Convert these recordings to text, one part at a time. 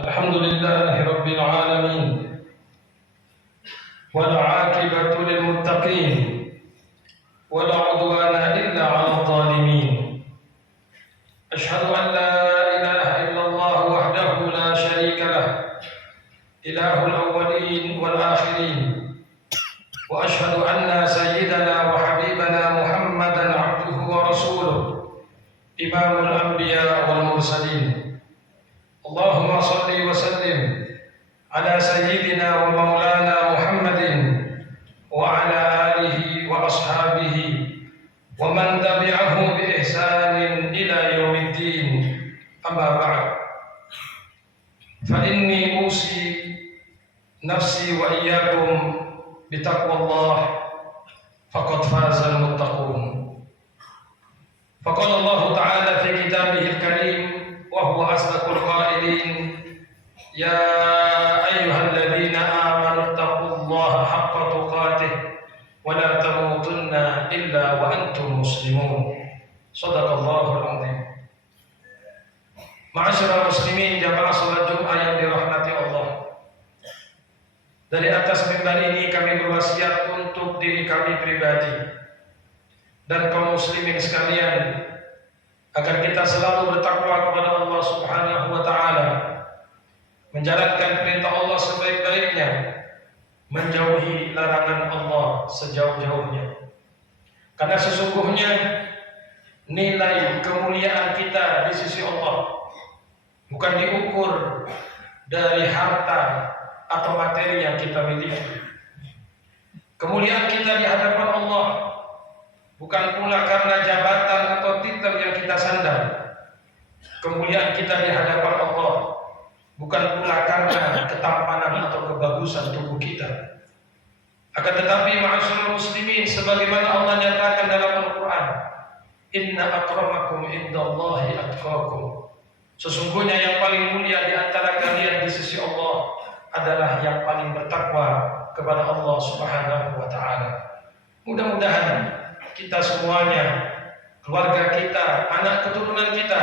الحمد لله رب العالمين والعاقبة للمتقين ولا عدوان إلا على الظالمين. أشهد أن لا إله إلا الله وحده لا شريك له إله الأولين والآخرين، وأشهد أن سيدنا وحبيبنا محمدا عبده ورسوله إمام الأنبياء والمرسلين. اللهم صل وسلم على سيدنا ومولانا محمد وعلى آله وأصحابه ومن تبعه بإحسان إلى يوم الدين. أما بعد، فإني أوصي نفسي وإياكم بتقوى الله، فقد فاز المتقون. فقال الله تعالى في كتابه الكريم وهو أصدق القائلين: يا أيها الذين آمنوا اتقوا الله حق تقاته ولا تموتن إلا وأنتم مسلمون. صدق الله العظيم. Ma'asyiral muslimin jamaah salat Jumat yang dirahmati Allah. Dari atas mimbar ini kami berwasiat untuk diri kami pribadi dan kaum muslimin sekalian agar kita selalu bertakwa kepada Allah Subhanahu wa taala, menjalankan perintah Allah sebaik-baiknya, menjauhi larangan Allah sejauh-jauhnya. Karena sesungguhnya nilai kemuliaan kita di sisi Allah bukan diukur dari harta atau materi yang kita miliki. Kemuliaan kita di hadapan Allah bukan pula karena jabatan atau titel yang kita sandang. Kemuliaan kita di hadapan Allah bukan pula karena ketampanan atau kebagusan tubuh kita. Akan tetapi ma'asyiral muslimin, sebagaimana Allah nyatakan dalam Al-Quran, inna akramakum indallahi atqakum. Sesungguhnya yang paling mulia di antara kalian di sisi Allah adalah yang paling bertakwa kepada Allah Subhanahu wa taala. Mudah-mudahan kita semuanya, keluarga kita, anak keturunan kita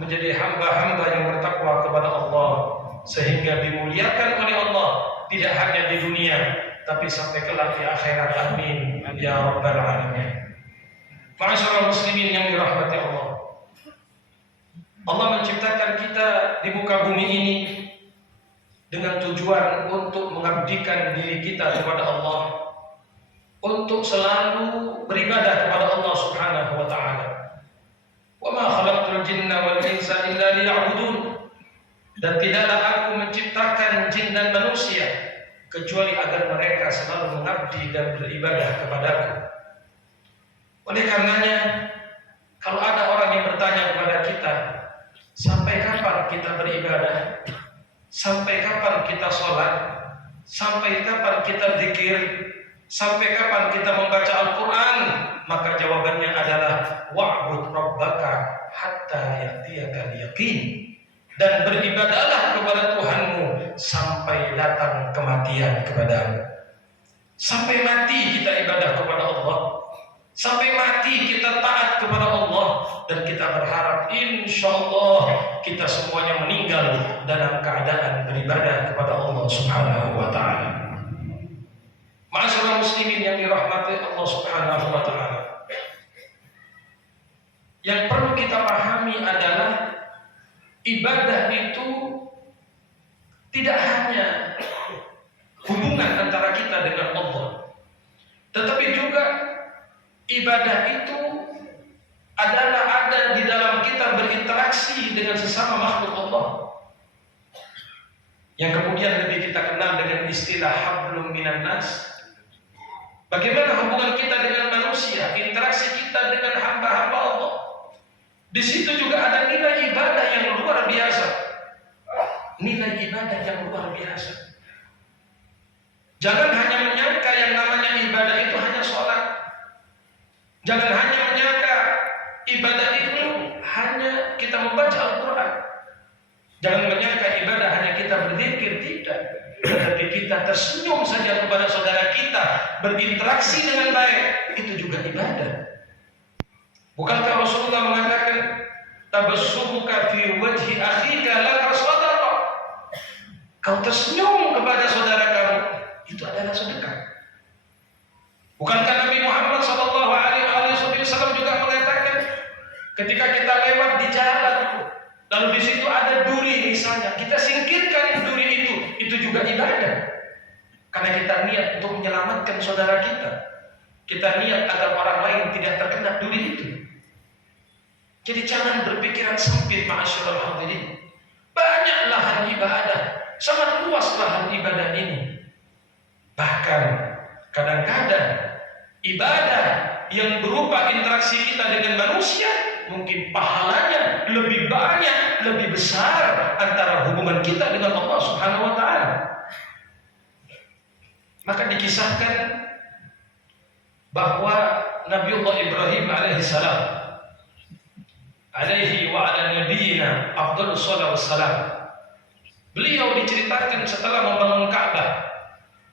menjadi hamba-hamba yang bertakwa kepada Allah, sehingga dimuliakan oleh Allah tidak hanya di dunia tapi sampai kelak di akhirat. Amin ya rabbal alamin. Ma'asyiral muslimin yang dirahmati Allah, Allah menciptakan kita di muka bumi ini dengan tujuan untuk mengabdikan diri kita kepada Allah, untuk selalu beribadah kepada Allah Subhanahu wa taala. Wa ma khalaqtul jinna wal insa illa liya'budun. Dan tidaklah aku menciptakan jin dan manusia kecuali agar mereka selalu mengabdi dan beribadah kepadaku. Oleh karenanya, kalau ada orang yang bertanya kepada kita, sampai kapan kita beribadah? Sampai kapan kita sholat? Sampai kapan kita zikir? Sampai kapan kita membaca Al-Quran? Maka jawabannya adalah wa'bud rabbaka hatta ya'tiyakal yaqin. Dan beribadahlah kepada Tuhanmu sampai datang kematian kepadamu. Sampai mati kita ibadah kepada Allah, sampai mati kita taat kepada Allah, dan kita berharap insyaallah kita semuanya meninggal dalam keadaan beribadah kepada Allah Subhanahu wa taala. Ma'asyiral muslimin yang dirahmati Allah Subhanahu wa taala, yang perlu kita pahami adalah ibadah itu tidak hanya hubungan antara kita dengan Allah, tetapi juga ibadah itu adalah ada di dalam kita berinteraksi dengan sesama makhluk Allah, yang kemudian lebih kita kenal dengan istilah hablum minan nas. Bagaimana hubungan kita dengan manusia, interaksi kita dengan hamba-hamba Allah. Di situ juga ada nilai ibadah yang luar biasa. Nilai ibadah yang luar biasa. Jangan hanya menyangka yang namanya ibadah itu hanya sholat. Jangan hanya menyangka ibadah itu hanya kita membaca Al-Quran. Jangan menyangka ibadah hanya kita berzikir, tidak. Tetapi kita tersenyum saja kepada saudara kita, berinteraksi dengan baik, itu juga ibadah. Bukankah Rasulullah mengatakan tabassumuka fi wajhi akhika laka shadaqah? kau tersenyum kepada saudara kamu, itu adalah sedekah. Bukankah Nabi Muhammad SAW juga mengatakan, ketika kita lewat di jalan, lalu di situ ada duri misalnya, kita singkirkan duri itu juga ibadah. Karena kita niat untuk menyelamatkan saudara kita. Kita niat agar orang lain tidak terkena duri itu. Jadi jangan berpikiran sempit, ma'asyiral hadirin. Banyak lahan ibadah, sangat luas lahan ibadah ini. Bahkan kadang-kadang ibadah yang berupa interaksi kita dengan manusia mungkin pahalanya lebih banyak, lebih besar antara hubungan kita dengan Allah Subhanahu wa taala. Maka dikisahkan bahwa Nabiullah Ibrahim alaihissalam alaihi wa ala nabiyina afdhalus shalawat wassalam, beliau diceritakan setelah membangun Ka'bah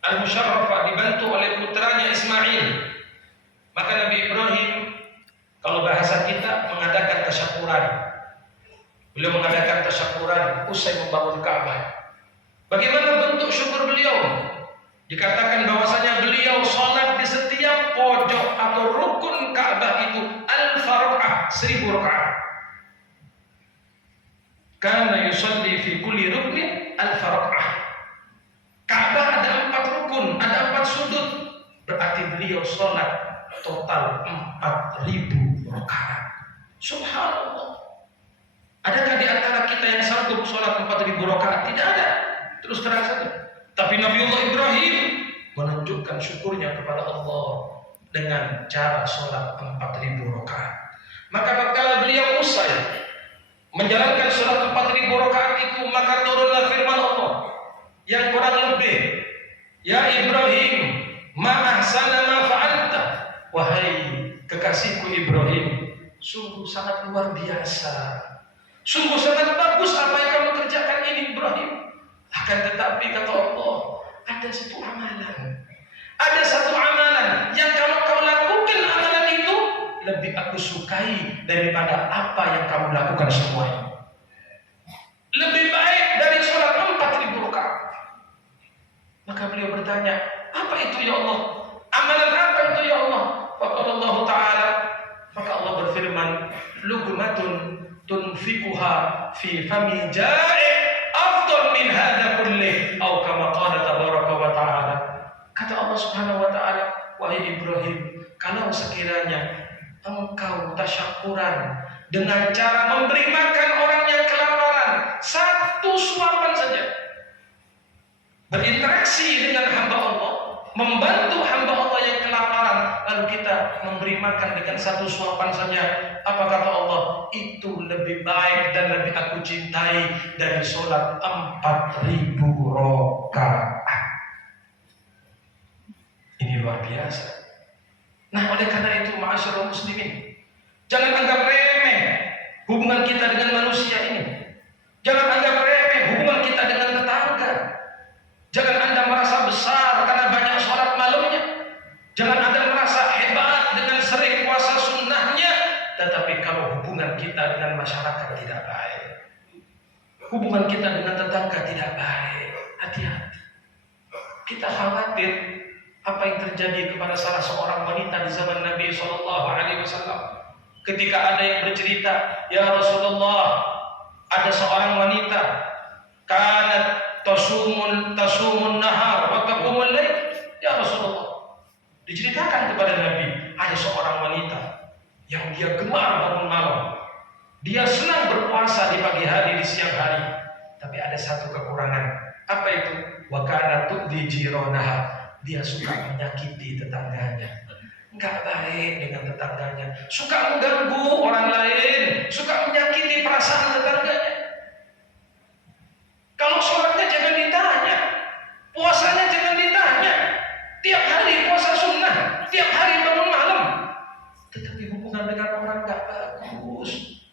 Al-Musharrafah dibantu oleh putranya Ismail. Maka Nabi Ibrahim, kalau bahasa kita, mengadakan tasyakuran. Beliau mengadakan tasyakuran usai membangun Ka'bah. Bagaimana bentuk syukur beliau? Dikatakan bahwasanya beliau sholat di setiap pojok atau rukun Ka'bah itu alfa rakaat, 1000 rakaat. Kana yusalli fi kulli ruknin alfa rakaat. Ka'bah ada 4 rukun, ada 4 sudut. Berarti beliau sholat total 4000 rakaat. Subhanallah. Adakah di antara kita yang sanggup sholat 4000 rakaat? Tidak ada. Terus terang saja. Tapi Nabiullah Ibrahim menunjukkan syukurnya kepada Allah dengan cara sholat 4000 rakaat. Maka tatkala beliau usai menjalankan sholat 4000 rakaat itu, maka turunlah firman Allah yang kurang lebih, ya Ibrahim, ma ahsana ma fa'alta, wahai kekasihku Ibrahim, sungguh sangat luar biasa, sungguh sangat bagus apa yang kamu kerjakan ini Ibrahim. Akan tetapi kata Allah, ada satu amalan yang kalau kau lakukan amalan itu lebih aku sukai daripada apa yang kamu lakukan semuanya. Lebih baik dari sholat 4000 rakaat. Maka beliau bertanya, apa itu ya Allah? Amalan apa itu ya Allah? Faqala Allah Ta'ala, maka Allah berfirman, luqmatun tunfikuha fi fami ja'i afdal min hadha kulli, atau kama qala tabaraka wa ta'ala. Kata Allah Subhanahu wa ta'ala, wahai Ibrahim, kalau sekiranya engkau tasyakuran dengan cara memberi makan orang yang kelaparan, 1 suapan saja, berinteraksi dengan hamba Allah, membantu hamba Allah yang kelaparan, lalu kita memberi makan dengan 1 suapan saja, apa kata Allah? Itu lebih baik dan lebih aku cintai dari sholat 4000 rakaat. Ini luar biasa. Nah, oleh karena itu, ma'asyiral muslimin, jangan anggap remeh hubungan kita dengan manusia ini. Jangan anggap remeh hubungan kita dengan tetangga. Jangan Anda merasa besar karena banyak sholat malamnya. Jangan Anda merasa hebat dengan sering puasa sunnahnya. Tetapi kalau hubungan kita dengan masyarakat tidak baik, hubungan kita dengan tetangga tidak baik, hati-hati. Kita khawatir apa yang terjadi kepada salah seorang wanita di zaman Nabi SAW. Ketika ada yang bercerita, ya Rasulullah, ada seorang wanita, kanat tasumun nahar wa taqumul lail. Ya Rasulullah, diceritakan kepada Nabi, ada seorang wanita yang dia gemar bangun malam. Dia senang berpuasa di pagi hari, di siang hari. Tapi ada satu kekurangan. Apa itu? Wa kanat tu'dhi jiranaha. Dia suka menyakiti tetangganya. Enggak baik dengan tetangganya. Suka mengganggu orang lain, suka menyakiti perasaan tetangganya. Kalau sholatnya jangan ditanya, puasanya jangan ditanya. Tiap hari puasa sunnah, tiap hari bangun malam. Tetapi hubungan dengan orang enggak bagus.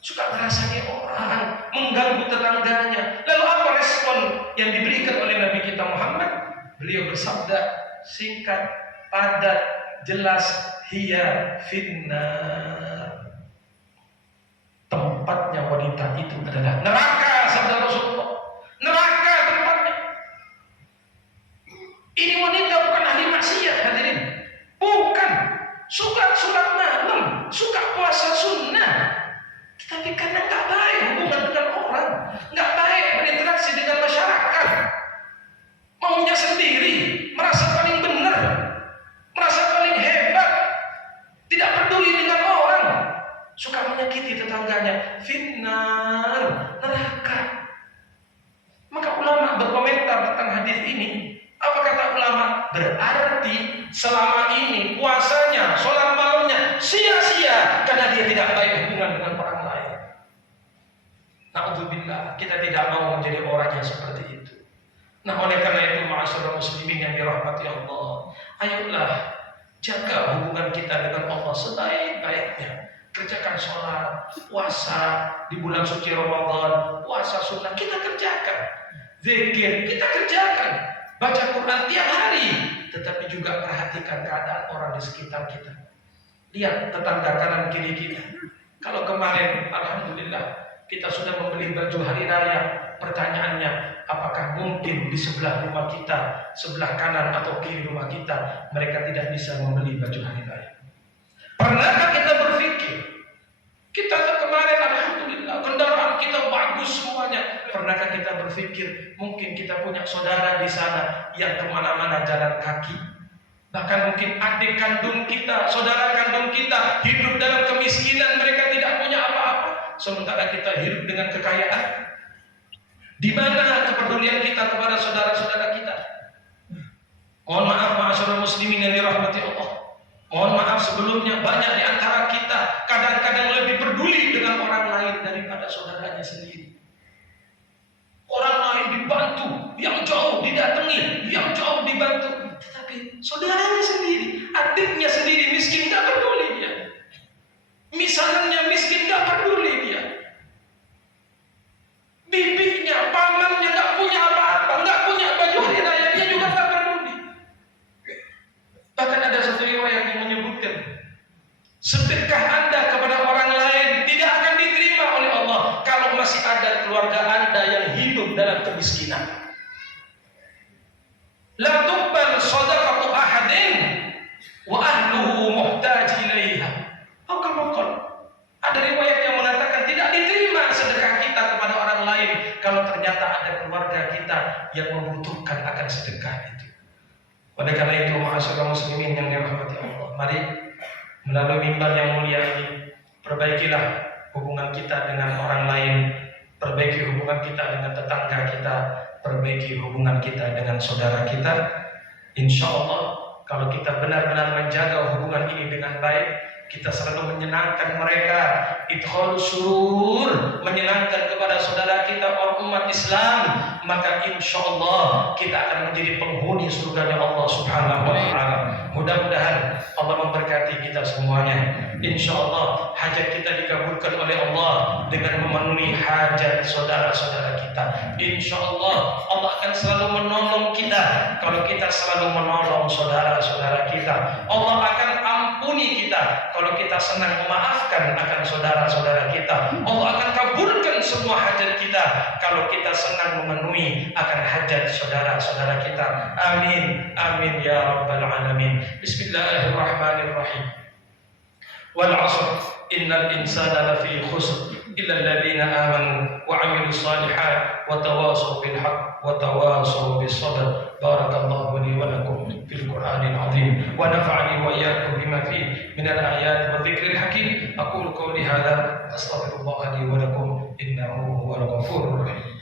Suka merasani orang, mengganggu tetangganya. Lalu apa respon yang diberikan oleh Nabi kita Muhammad? Beliau bersabda singkat, padat, jelas, hiya finnar. Tempatnya wanita itu adalah neraka, sabda Rasulullah. Neraka selama ini puasanya, sholat malamnya sia-sia karena dia tidak baik hubungan dengan orang lain. Na'udzubillah, kita tidak mau menjadi orang yang seperti itu. Nah, oleh karena itu, ma'asyiral muslimin yang dirahmati Allah, ayolah jaga hubungan kita dengan Allah sebaik-baiknya. Kerjakan sholat, puasa di bulan suci Ramadan, puasa sunnah kita kerjakan, zikir kita kerjakan, baca Quran tiap hari, tetapi juga perhatikan keadaan orang di sekitar kita. Lihat tetangga kanan kiri kita. Kalau kemarin, alhamdulillah, kita sudah membeli baju hari raya, pertanyaannya, apakah mungkin di sebelah rumah kita, sebelah kanan atau kiri rumah kita, mereka tidak bisa membeli baju hari raya? Pernahkah kita berpikir, kita kemarin alhamdulillah kendaraan kita bagus semuanya. Pernahkah kita berpikir, mungkin kita punya saudara di sana yang kemana-mana jalan kaki? Bahkan mungkin adik kandung kita, saudara kandung kita hidup dalam kemiskinan, mereka tidak punya apa-apa, sementara kita hidup dengan kekayaan. Di mana kepedulian kita kepada saudara-saudara kita? Mohon maaf, ma'asyiral muslimin yang dirahmati Allah. Mohon maaf sebelumnya, banyak di antara kita kadang-kadang lebih peduli dengan orang lain daripada saudaranya sendiri. Orang lain dibantu, yang jauh didatangi, yang jauh dibantu, tetapi saudaranya sendiri, adiknya sendiri miskin, gak peduli dia. Misalnya miskin, gak peduli dia. Bibinya, pamannya gak punya apa-apa, gak punya baju hari raya, dia juga gak peduli. Bahkan ada satu riwayat yang menyebutkan, sedekah Anda kepada orang lain tidak akan diterima oleh Allah kalau masih ada keluarga Anda yang hidup dalam kemiskinan. La tuqbal shadaqatu ahadin wa ahluhu muhtaj ilaiha. Ada riwayat yang mengatakan tidak diterima sedekah kita kepada orang lain kalau ternyata ada keluarga kita yang membutuhkan akan sedekah itu. Oleh karena itu, ma'asyiral muslimin yang dirahmati Allah, mari melalui mimbar yang mulia ini, perbaikilah hubungan kita dengan orang lain, perbaiki hubungan kita dengan tetangga kita, perbaiki hubungan kita dengan saudara kita. Insya Allah, kalau kita benar-benar menjaga hubungan ini dengan baik, kita selalu menyenangkan mereka, idkhal surur, menyenangkan kepada saudara kita orang umat Islam, maka insya Allah kita akan menjadi penghuni surganya Allah Subhanahu wa Ta'ala. Mudah-mudahan Allah memberkati kita semuanya. Insya Allah hajat kita dikabulkan oleh Allah dengan memenuhi hajat saudara-saudara kita. Insya Allah Allah akan selalu menolong kita kalau kita selalu menolong saudara-saudara kita. Allah akan ampuni kita kalau kita senang memaafkan akan saudara-saudara kita. Allah akan kabulkan semua hajat kita kalau kita senang memenuhi akan hajat saudara-saudara kita. Amin, amin ya rabbal alamin. Bismillahirrahmanirrahim. Wal 'ashr innal insana lafi khusr illa alladhina amanu wa 'amilus shalihat wa tawasaw bil haqq wa tawasaw bis sabr. Barakallahu li wa lakum fil Qur'anil 'azim wa nafa'ani wa iyyakum bima fihi minal ayati wa dzikril hakim. Aqulu qawli hadza astaghfirullah li wa lakum innahu huwal ghafurur rahim.